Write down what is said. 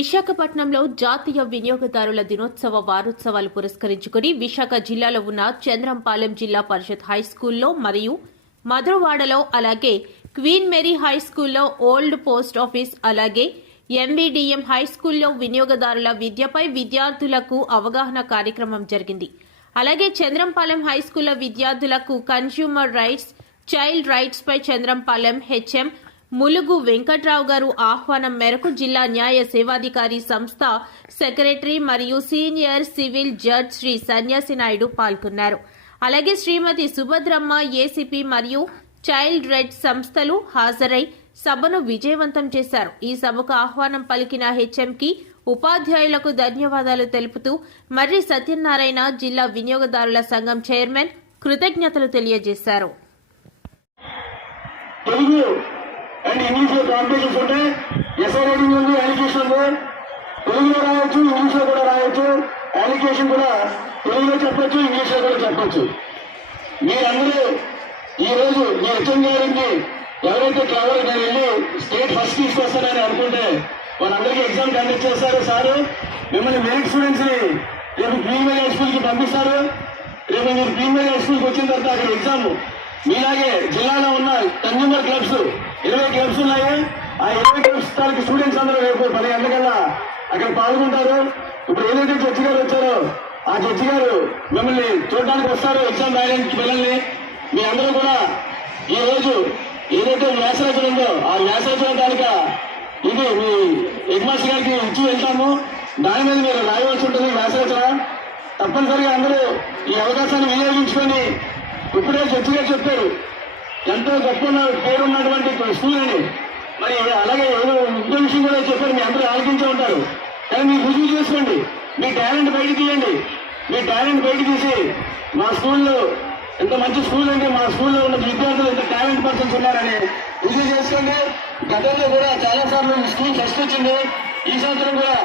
విశాఖపట్నంలో జాతీయ వినియోగదారుల దినోత్సవ వారోత్సవాలు పురస్కరించుకుని విశాఖ జిల్లాలో ఉన్న చంద్రంపాలెం జిల్లా పరిషత్ హైస్కూల్లో మరియు మధురవాడలో అలాగే క్వీన్ మేరీ హైస్కూల్లో ఓల్డ్ పోస్ట్ ఆఫీస్ అలాగే ఎంవీడీఎం హైస్కూల్లో వినియోగదారుల విద్యపై విద్యార్థులకు అవగాహన కార్యక్రమం జరిగింది. అలాగే చంద్రంపాలెం హైస్కూల్లో విద్యార్థులకు కన్స్యూమర్ రైట్స్, చైల్డ్ రైట్స్ పై చంద్రంపాలెం హెచ్ఎం ములుగు వెంకట్రావు గారు ఆహ్వానం మేరకు జిల్లా న్యాయ సేవాధికారి సంస్థ సెక్రటరీ మరియు సీనియర్ సివిల్ జడ్జ్ శ్రీ సన్యాసి నాయుడు పాల్గొన్నారు. అలాగే శ్రీమతి సుభద్రమ్మ ఏసీపీ మరియు చైల్డ్ రైట్స్ సంస్థలు హాజరై సభను విజయవంతం చేశారు. ఈ సభకు ఆహ్వానం పలికిన హెచ్ఎంకి ఉపాధ్యాయులకు ధన్యవాదాలు తెలుపుతూ మర్రి సత్యనారాయణ జిల్లా వినియోగదారుల సంఘం చైర్మన్ కృతజ్ఞతలు తెలియజేశారు. అండ్ ఇంగ్లీష్ లో కాంపిటీషన్స్ ఉంటాయి. ఎస్ఐ రైటింగ్ ఉంది, అలికేషన్ ఉంది. తెలుగులో రాయొచ్చు, ఇంగ్లీష్ లో కూడా రాయొచ్చు. అలికేషన్ కూడా తెలుగులో చెప్పొచ్చు, ఇంగ్లీష్ లో కూడా చెప్పొచ్చు. మీరందరూ ఈ రోజు మీ హెచ్ఎం గారికి ఎవరైతే క్లవర్ నేను వెళ్ళి స్టేట్ ఫస్ట్ తీసుకొస్తానని అనుకుంటే వాళ్ళందరికీ ఎగ్జామ్ కండక్ట్ చేస్తారు. సార్ మిమ్మల్ని మెరిట్ స్టూడెంట్స్ ని రేపు ప్రీమియర్ హై స్కూల్ కి పంపిస్తారు. రేపు మీరు ప్రీమియర్ హై స్కూల్ కి వచ్చిన తర్వాత అక్కడ ఎగ్జామ్ మీలాగే జిల్లాలో ఉన్న కన్స్యూమర్ క్లబ్స్ 20 క్లబ్స్ ఉన్నాయి. ఆ 20 క్లబ్స్ తాలూకు స్టూడెంట్స్ అందరూ రేపు 10 గంటలకల్లా అక్కడ పాల్గొంటారు. ఇప్పుడు ఏదైతే జడ్జి గారు వచ్చారో ఆ జడ్జి గారు మిమ్మల్ని చూడడానికి వస్తారు. ఎగ్జామ్ రాయడానికి పిల్లల్ని మీ అందరూ కూడా ఈ రోజు ఏదైతే వ్యాసరచన ఉందో ఆ వ్యాసరచన తాలూకా ఇది మీ హెడ్ మాస్టర్ గారికి ఇచ్చి వెళ్తాము. దాని మీద మీరు రాయవలసి ఉంటుంది వ్యాసరచన. తప్పనిసరిగా అందరూ ఈ అవకాశాన్ని వినియోగించుకొని ఇప్పుడే జడ్జి గారు చెప్పారు ఎంతో గొప్ప పేరు ఉన్నటువంటి స్కూల్ అని. మరి అలాగే ఇంకో విషయం కూడా చెప్పారు, మీ అందరూ ఆలోచించే ఉంటారు. కానీ మీరు రుజువు చేసుకోండి, మీ టాలెంట్ బయట తీయండి. మీ టాలెంట్ బయట తీసి మా స్కూల్లో ఎంత మంచి స్కూల్ అంటే మా స్కూల్లో ఉన్న విద్యార్థులు ఎంత టాలెంట్ పర్సన్స్ ఉన్నారని రుజువు చేసుకోండి. గతంలో కూడా చాలా సార్లు స్కూల్ ఫస్ట్ వచ్చింది. ఈ సంవత్సరం కూడా